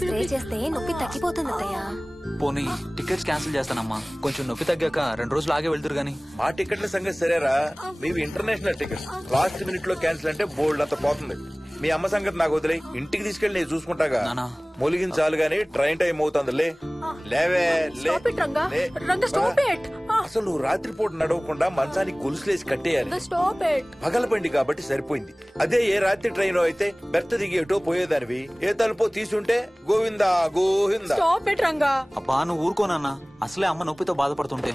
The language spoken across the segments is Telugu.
స్ప్రే చేస్తే నొప్పి తగ్గిపోతుంది అత్తయ్య. పోనీ టికెట్స్ క్యాన్సిల్ చేస్తానమ్మా, కొంచెం నొప్పి తగ్గాక 2 రోజులు ఆగే వెళ్తురు గానీ. మా టికెట్ల సంగతి సరేరా, మీవి ఇంటర్నేషనల్ టికెట్స్. లాస్ట్ మినిట్ లో క్యాన్సిల్ అంటే బోల్డ్ అంత పోతుంది. మీ అమ్మ సంగతి నాకు వదిలే, ఇంటికి తీసుకెళ్లి నేను చూసుకుంటాగా. మొలిగించాలు గాని ట్రైన్ టైం అవుతుంది. లేవే అసలు నువ్వు రాత్రిపూట నడవకుండా మంచానికి గొలుసులేసి కట్టేయాలి. పగలబండి కాబట్టి సరిపోయింది. అదే ఏ రాత్రి ట్రైన్ అయితే బెర్త దిగి ఎటో పోయేదానివి, ఏ తలుపో తీసుంటే గోవిందా గోవిందా. అబ్బా నువ్వు ఊరుకోనన్నా, అసలే అమ్మ నొప్పితో బాధపడుతుంటే.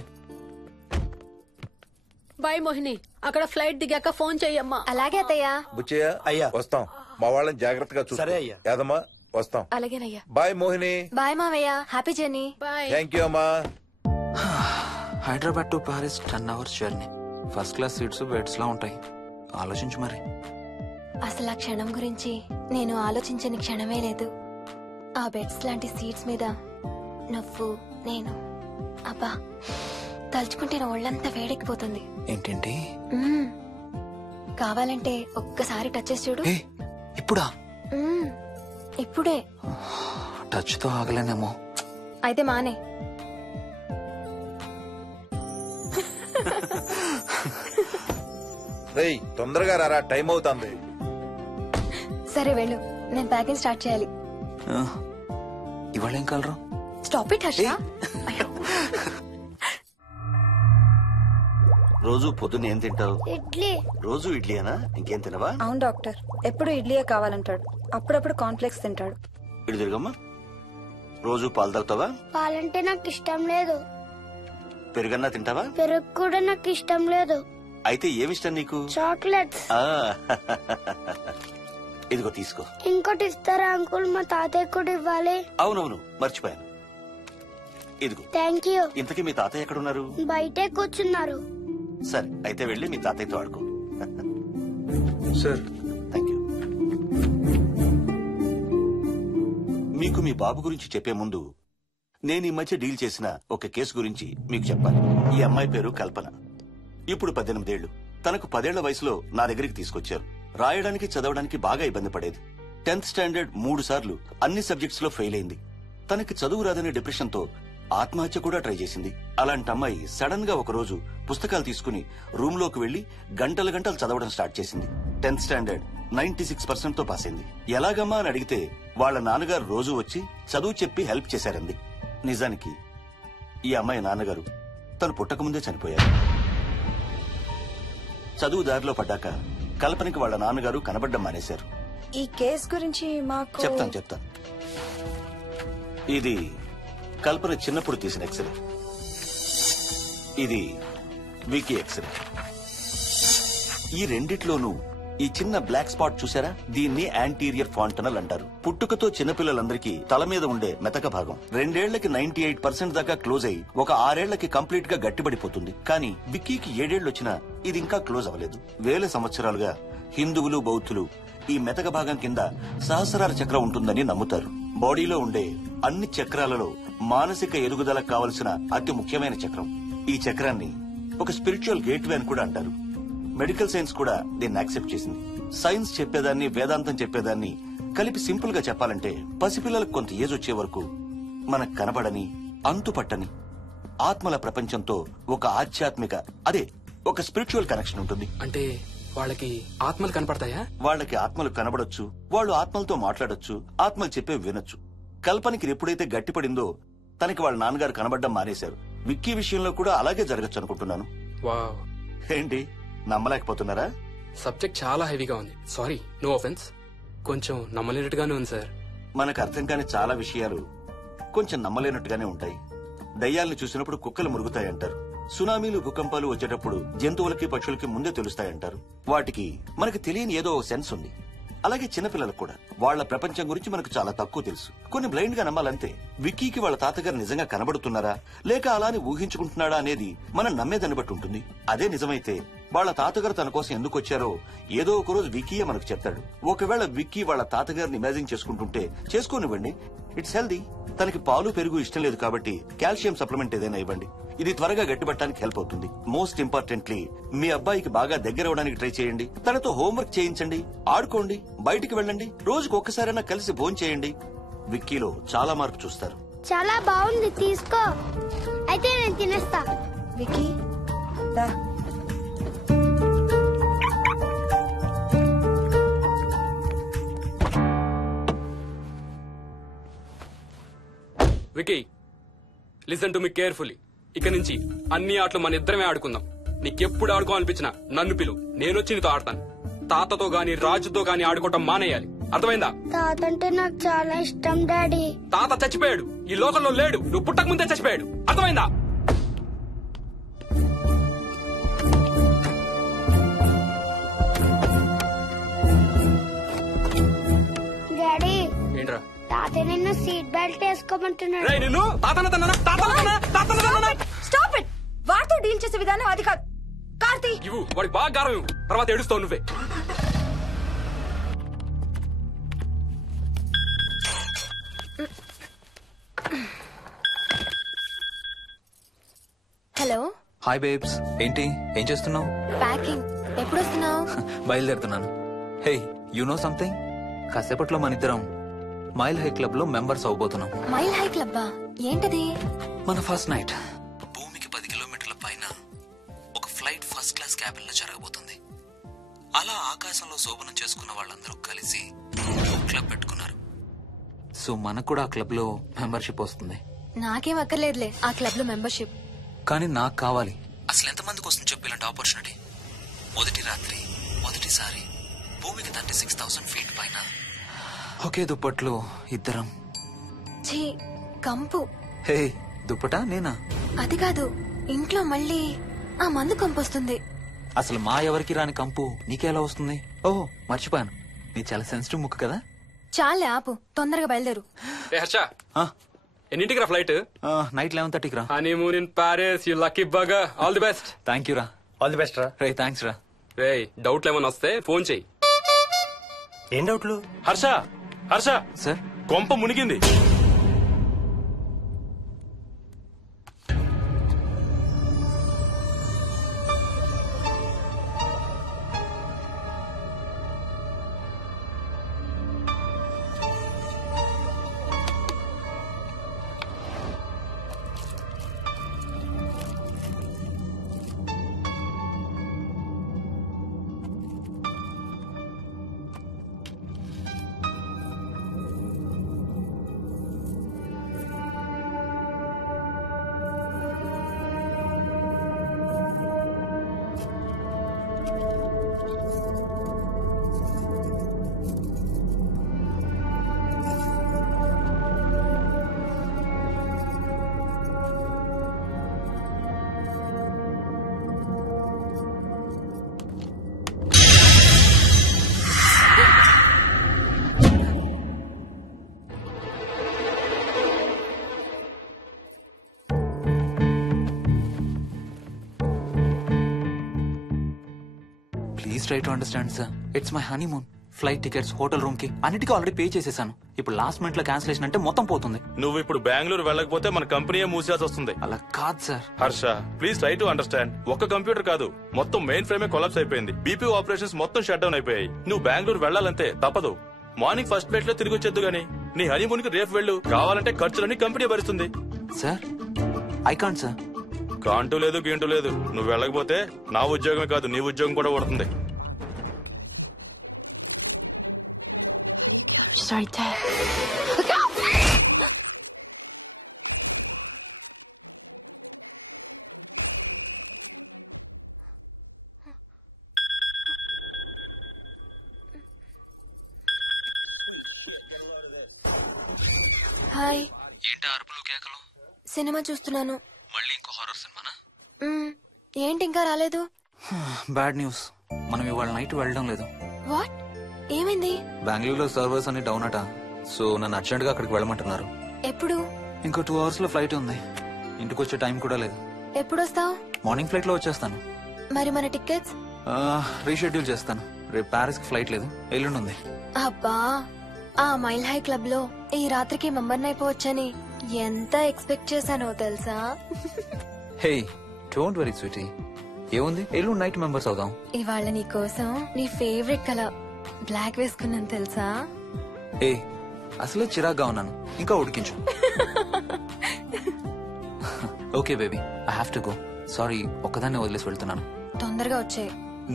బాయ్ మోహిని, అక్కడ ఫ్లైట్ దిగాక ఫోన్ చెయ్యమ్మా. అలాగే అత్తయ్య. బుచ్చయ్య అయ్యా వస్తాం, మా వాళ్ళని జాగ్రత్తగా చూడు. సరే అయ్యా. యాదమ్మా వస్తాం. అలాగేనయ్యా. బాయ్ మోహిని. బాయ్ మావయ్య, హ్యాపీ జర్నీ. థ్యాంక్ యూ అమ్మా. Hyderabad to Paris 10 hours journey. First class seats beds లా ఉంటాయి. ఆలోచించు మరి. అసలు ఆ క్షణం గురించి నేను ఆలోచించని క్షణమే లేదు. ఆ బెడ్స్ లాంటి సీట్స్ మీద నువ్వు నేను, అబ్బా తలుచుకుంటే నా ఒళ్ళంతా వేడెక్కిపోతుంది. ఏంటంటే కావాలంటే ఒక్కసారి టచ్ చేసి చూడు. ఇప్పుడా? ఇప్పుడే. టచ్ తో ఆగలేనేమో. అయితే మానే. రేయ్ తొందరగా రారా, టైం అవుతుంది. సరే వెళ్ళు, నేను ప్యాకింగ్ స్టార్ట్ చేయాలి. ఇవాళ ఏం కలరు? Stop it Harsha. రోజు పొద్దున్న ఏం తింటావు? ఇడ్లీ. రోజు ఇడ్లీనా? ఇంకేం తినవా? అవును డాక్టర్, ఎప్పుడు ఇడ్లీయే కావాలంటాడు. అప్పుడప్పుడు కాన్ఫ్లెక్స్ తింటాడు. ఇటు తిరగమ్మా. రోజు పాలు తాగుతావా? పాలంటే నాకు ఇష్టం లేదు. పెరుగన్నా తింటావా? పెరుగు కూడా నాకు ఇష్టం లేదు. అయితే ఏమిష్టం నీకు? చాక్లెట్స్. ఇదిగో తీసుకో. ఇంకోటి ఇస్తారా అంకుల్? మా తాతయ్య కూడా ఇవ్వాలి. అవునవును మర్చిపోయాను. ఇదిగో. Thank you. ఇంతకీ మీ తాతయ్య ఎక్కడున్నారు? బయటే కూర్చున్నారు. సరే అయితే వెళ్ళి మీ తాతయ్యతో ఆడుకో. Sir thank you. మీకు మీ బాబు గురించి చెప్పే ముందు నేను ఈ మధ్య డీల్ చేసిన ఒక కేసు గురించి మీకు చెప్పాలి. ఈ అమ్మాయి పేరు కల్పన. ఇప్పుడు 18 ఏళ్లు. తనకు 10 ఏళ్ల వయసులో నా దగ్గరికి తీసుకొచ్చారు. రాయడానికి చదవడానికి బాగా ఇబ్బంది పడేది. 10th స్టాండర్డ్ 3 సార్లు అన్ని సబ్జెక్ట్స్ లో ఫెయిల్ అయింది. తనకి చదువు రాదనే డిప్రెషన్ తో ఆత్మహత్య కూడా ట్రై చేసింది. అలాంటి అమ్మాయి సడన్ గా ఒక రోజు పుస్తకాలు తీసుకుని రూమ్ లోకి వెళ్లి గంటలు గంటలు చదవడం స్టార్ట్ చేసింది. 10th స్టాండర్డ్ 96% తో పాస్ అయింది. ఎలాగమ్మా అని అడిగితే వాళ్ళ నాన్నగారు రోజు వచ్చి చదువు చెప్పి హెల్ప్ చేశారంది. నిజానికి ఈ అమ్మాయి నాన్నగారు తను పుట్టకముందే చనిపోయారు. చదువు దారిలో పడ్డాక కల్పనకి వాళ్ళ నాన్నగారు కనబడ్డం మానేశారు. ఈ కేసు గురించి మాకు చెప్తాను. ఇది కల్పన చిన్నప్పుడు తీసిన ఎక్స్రే. ఇది వికీ ఎక్స్రే. ఈ రెండిట్లోనూ ఈ చిన్న బ్లాక్ స్పాట్ చూసారా? దీన్ని యాంటీరియర్ ఫాంటనల్ అంటారు. పుట్టుకతో చిన్నపిల్లలందరికీ తల మీద ఉండే మెతక భాగం 2 ఏళ్లకి 98% దాకా క్లోజ్ అయి ఒక 6 ఏళ్లకి కంప్లీట్ గా గట్టిపడిపోతుంది. కానీ విక్కీకి 7 ఏళ్లు వచ్చినా ఇది ఇంకా క్లోజ్ అవ్వలేదు. వేల సంవత్సరాలుగా హిందువులు బౌద్ధులు ఈ మెతక భాగం కింద సహస్రార చక్రం ఉంటుందని నమ్ముతారు. బాడీలో ఉండే అన్ని చక్రాలలో మానసిక ఎదుగుదలకు కావలసిన అతి ముఖ్యమైన చక్రం. ఈ చక్రాన్ని ఒక స్పిరిచువల్ గేట్వే అని కూడా అంటారు. మెడికల్ సైన్స్ కూడా దీన్ని యాక్సెప్ట్ చేసింది. సైన్స్ చెప్పేదాన్ని వేదాంతం చెప్పేదాన్ని కలిపి సింపుల్ గా చెప్పాలంటే పసిపిల్లలకు కొంత ఏజ్ వచ్చే వరకు మనకు కనబడని అంతుపట్టని ఆత్మల ప్రపంచంతో ఒక ఆధ్యాత్మిక అదే ఒక స్పిరిచువల్ కనెక్షన్ ఉంటుంది. అంటే వాళ్ళకి ఆత్మలు కనపడతాయా? వాళ్ళకి ఆత్మలు కనబడొచ్చు, వాళ్ళు ఆత్మలతో మాట్లాడొచ్చు, ఆత్మలు చెప్పే వినొచ్చు. కల్పనకి ఎప్పుడైతే గట్టిపడిందో తనకి వాళ్ళ నాన్నగారు కనబడ్డం మానేశారు. విక్కీ విషయంలో కూడా అలాగే జరగచ్చు అనుకుంటున్నాను. వావ్, ఏంటి నమ్మలేకపోతున్నారా? సబ్జెక్ట్ చాలా హెవీగా ఉంది. Sorry, no offence. కొంచెం నమ్మలేనట్టుగానే ఉంది సార్. మనకు అర్థం కాని చాలా విషయాలు కొంచెం నమ్మలేనట్టుగానే ఉంటాయి. దయ్యాలను చూసినప్పుడు కుక్కలు మురుగుతాయంటారు. సునామీలు భూకంపాలు వచ్చేటప్పుడు జంతువులకి పక్షులకి ముందే తెలుస్తాయంటారు. వాటికి మనకు తెలియని ఏదో సెన్స్ ఉంది. అలాగే చిన్నపిల్లలకు కూడా వాళ్ల ప్రపంచం గురించి మనకు చాలా తక్కువ తెలుసు. కొన్ని బ్లైండ్ గా నమ్మాలంతే. విక్కీకి వాళ్ళ తాతగారు నిజంగా కనబడుతున్నారా లేక అలానే ఊహించుకుంటున్నాడా అనేది మనం నమ్మేదాన్ని బట్టి ఉంటుంది. అదే నిజమైతే వాళ్ళ తాతగారు తన కోసం ఎందుకు వచ్చారో ఏదో ఒక రోజు విక్కీయే మనకు చెప్తాడు. ఒకవేళ విక్కీ వాళ్ళ తాతగారిని ఇమాజిన్ చేసుకుంటుంటే చేసుకోనివ్వండి, ఇట్స్ హెల్దీ. తనకి పాలు పెరుగు ఇష్టం లేదు కాబట్టి కాల్షియం సప్లిమెంట్ ఏదైనా ఇవ్వండి. ఇది త్వరగా గట్టిపట్టడానికి హెల్ప్ అవుతుంది. మోస్ట్ ఇంపార్టెంట్లీ మీ అబ్బాయికి బాగా దగ్గర అవడానికి ట్రై చేయండి. తనతో హోంవర్క్ చేయించండి, ఆడుకోండి, బయటికి వెళ్ళండి, రోజుకు ఒక్కసారైనా కలిసి భోజనం చేయండి. విక్కీలో చాలా మార్పు చూస్తారు. చాలా బాగుంది, తీసుకో. అయితే నేను తినేస్తా. వికీ దా. Vicky listen to me carefully. ఇక నుంచి అన్ని ఆటలు మన ఇద్దరమే ఆడుకుందాం. నీకెప్పుడు ఆడుకోవాలనిపించినా నన్ను పిలు, నేనొచ్చి నీతో ఆడతాను. తాతతో గాని రాజుతో గాని ఆడుకోవటం మానేయాలి, అర్థమైందా? తాత అంటే నాకు చాలా ఇష్టం డాడీ. తాత చచ్చిపోయాడు, ఈ లోకంలో లేడు. నువ్వు పుట్టక ముందే చచ్చిపోయాడు, అర్థమైందా? డాడీ ఏంట్రా? తాత నిన్ను సీట్ బెల్ట్ వేసుకోమంటున్నాడు. రేయ్, నిన్ను తాతన తన్ననా? తాతన తన్ననా? తాతన తన్ననా? Stop it. వాడితో డీల్ చేసే విధానం అది కాదు. కార్తీ ఇవ్వు, వాడికి బాగా గారం ఇవ్వు. తర్వాత ఏడుస్తావు నువ్వే. Hello, hi babes. ఏంటి, ఏం చేస్తున్నావు? ప్యాకింగ్. ఎప్పుడు వస్తున్నావు? బయలుదేరుతున్నాను. Hey, you know something? కాసేపట్లో మన ఇద్దరం మైల్ హై క్లబ్ లో మెంబర్స్ అవబోతున్నాం. మైల్ హై క్లబ్బా? ఏంటది? మన ఫస్ట్ నైట్ భూమికి 10 కిలోమీటర్ల పైన ఒక ఫ్లైట్ ఫస్ట్ క్లాస్ క్యాబిన్ లో జరగబోతుంది. అలా ఆకాశంలో శోభనం చేసుకున్న వాళ్ళందరూ కలిసి క్లబ్ పెట్టుకున్నారు. సో మనకు కూడా ఆ క్లబ్ లో మెంబర్షిప్ వస్తుంది. నాకేం అక్కర్లేదులే ఆ క్లబ్ లో మెంబర్షిప్. కానీ నాకు కావాలి. అసలు ఎంతమందికి వస్తుంది చెప్పు ఇలాంటి ఆపర్చునిటీ? మొదటి రాత్రి, మొదటిసారి భూమికి 36,000 ఫీట్ పైన ఒకే దుప్పట్లో ఇద్దరం. ఛీ, కంపు. హే, దుప్పటా నేనా? అది కాదు, ఇంట్లో మళ్ళీ ఆ మందు కంపొస్తుంది. అసలు మా ఎవరికి రాని కంపు నీకెలా వస్తుంది? ఓహో, మర్చిపోయాను, నీ చాలా సెన్సిటివ్ ముక్కు కదా. చాలే ఆపు, తొందరగా బయలుదేరు. ఏ హర్ష, ఎన్నింటికి రా ఫ్లైట్? నైట్ 11:30కి రా. Honeymoon in Paris, you lucky bugger. All the best. Thank you రా. ఆల్ ది బెస్ట్ రా. రే, థ్యాంక్స్ రా. రే, డౌట్లు ఏమైనా వస్తే ఫోన్ చెయ్యి. ఏం డౌట్లు? హర్ష, హర్ష, సార్, కొంప మునిగింది. Please try to understand sir. It's my honeymoon. Flight tickets, hotel room కి అన్నిటికీ ఆల్రెడీ పే చేసేసాను. ఇప్పుడు లాస్ట్ మినిట్ లో క్యాన్సిలేషన్ అంటే మొత్తం పోతుంది. నువ్వు ఇప్పుడు బెంగళూరు వెళ్ళకపోతే మన కంపెనీయే మూసేయాల్సి వస్తుంది. అలా కాదు sir. Harsha, please try to understand. ఒక్క కంప్యూటర్ కాదు, మొత్తం మెయిన్ ఫ్రేమే కొలాప్స్ అయిపోయింది. బీపీ ఆపరేషన్స్ మొత్తం షట్ డౌన్ అయిపోయాయి. నువ్వు బెంగళూరు వెళ్ళాలంటే తప్పదు. మార్నింగ్ ఫస్ట్ ఫ్లైట్ లో తిరిగి వచ్చేద్దు గానీ నీ హనీమూన్ కి రేపు వెళ్ళు. కావాలంటే ఖర్చులన్నీ కంపెనీ భరిస్తుంది. Sir, I can't sir. కాంటూ లేదు, గీంటూ లేదు. నువ్వు వెళ్ళకపోతే నా ఉద్యోగమే కాదు, నీ ఉద్యోగం కూడా పడుతుంది. Right there. హాయ్. ఏంటి అరుపులు కేకలు? సినిమా చూస్తున్నాను. మళ్ళీ ఇంకో హారర్ సినిమానా? ఏంటి ఇంకా రాలేదు? బ్యాడ్ న్యూస్, మనం ఇవాళ నైట్ వెళ్ళడం లేదు. వాట్? ఏమైంది? బెంగళూరులో సర్వర్స్ అన్ని డౌన్ అట. సో నన్ను అర్జెంట్ గా అక్కడికి వెళ్ళమంటున్నారు. ఎప్పుడు? ఇంకో 2 hours లో ఫ్లైట్ ఉంది. ఇంటికి వచ్చే టైం కూడా లేదు. ఎప్పుడు వస్తావు? మార్నింగ్ ఫ్లైట్ లో వచ్చేస్తాను. మరి మన టికెట్స్? రీషెడ్యూల్ చేస్తాను. రేపు ప్యారిస్ కి ఫ్లైట్ లేదు, ఎల్లుండి ఉంది. అబ్బా, ఆ మైల్ హై క్లబ్ లో ఈ రాత్రికి మెంబర్ అయిపోవచ్చని ఎంత ఎక్స్పెక్ట్ చేశానో తెలుసా? హే, డోంట్ వరీ స్వీటీ. ఏముంది, ఎల్లుండి నైట్ మెంబర్స్ అవుదాం. ఇవాళ నీ కోసం నీ ఫేవరెట్ కలర్ బ్లాక్ వేసుకున్నాను తెలుసా? ఏ, అసలే చిరాగ్గా ఉన్నాను, ఇంకా ఉడికించు. Okay baby, I have to go. Sorry, ఒక్కదాన్ని వదిలేసి వెళ్తున్నాను. తొందరగా వచ్చే.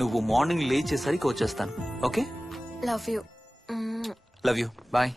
నువ్వు మార్నింగ్ లేచేసరికి వచ్చేస్తాను. Okay, love you. Love you, bye.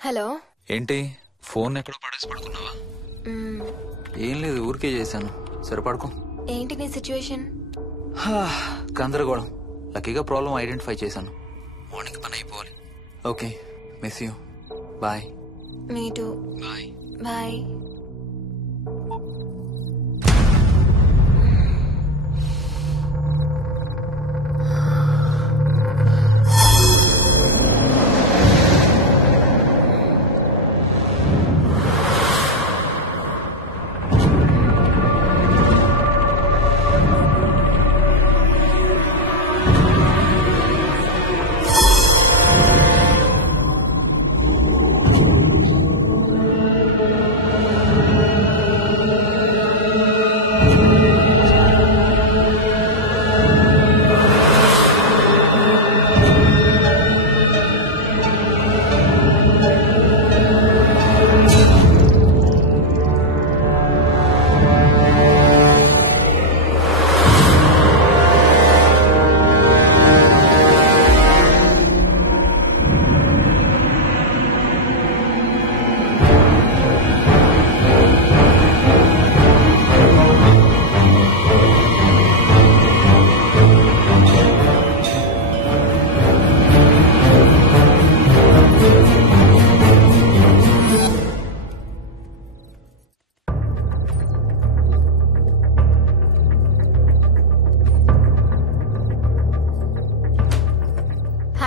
Hello. ఏంటి ఫోన్ ఎక్కడో పడేసి పడుకున్నావా? ఏం లేదు, ఊరికే చేశాను. సరే పడుకో. ఏంటి నీ సిచ్యువేషన్? గందరగోళం. లక్కీగా ప్రాబ్లం ఐడెంటిఫై చేశాను. మార్నింగ్ పని అయిపోవాలి. Okay, miss you. Bye. Me too. Bye. Bye.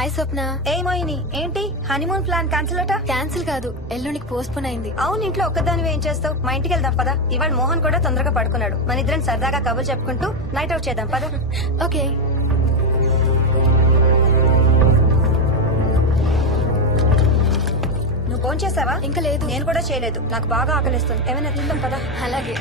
Hi Swapna. ఏ మోహిని, ఏంటి హనీమూన్ ప్లాన్ క్యాన్సిల్ అట? క్యాన్సిల్ కాదు, ఎల్లుండికి పోస్ట్ పోన్ అయింది. అవును, ఇంట్లో ఒక్కదానివి ఏం చేస్తావు? మా ఇంటికి వెళ్దాం పదా. ఇవాళ మోహన్ కూడా తొందరగా పడుకున్నాడు. మన ఇద్దరం సరదాగా కబుర్లు చెప్పుకుంటూ నైట్ అవుట్ చేద్దాం పదా. ఓకే. నువ్వు ఫోన్ చేసావా? ఇంకా లేదు. నేను కూడా చేయలేదు. నాకు బాగా ఆకలిస్తుంది. ఏమైనా తిందాం పదా. అలాగే.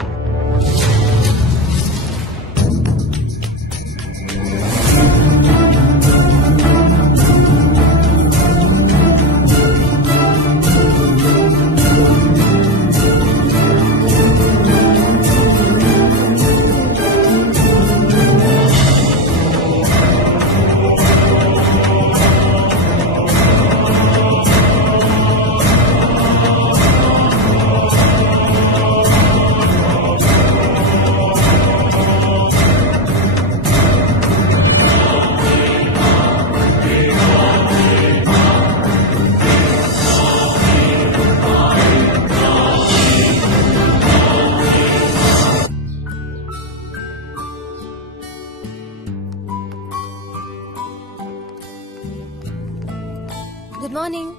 Good morning.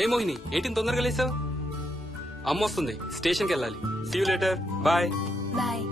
ఏ మోహిని, ఏంటి తొందరగా లేసావు? అమ్మ వస్తుంది, స్టేషన్కి వెళ్ళాలి. See you later. Bye. Bye.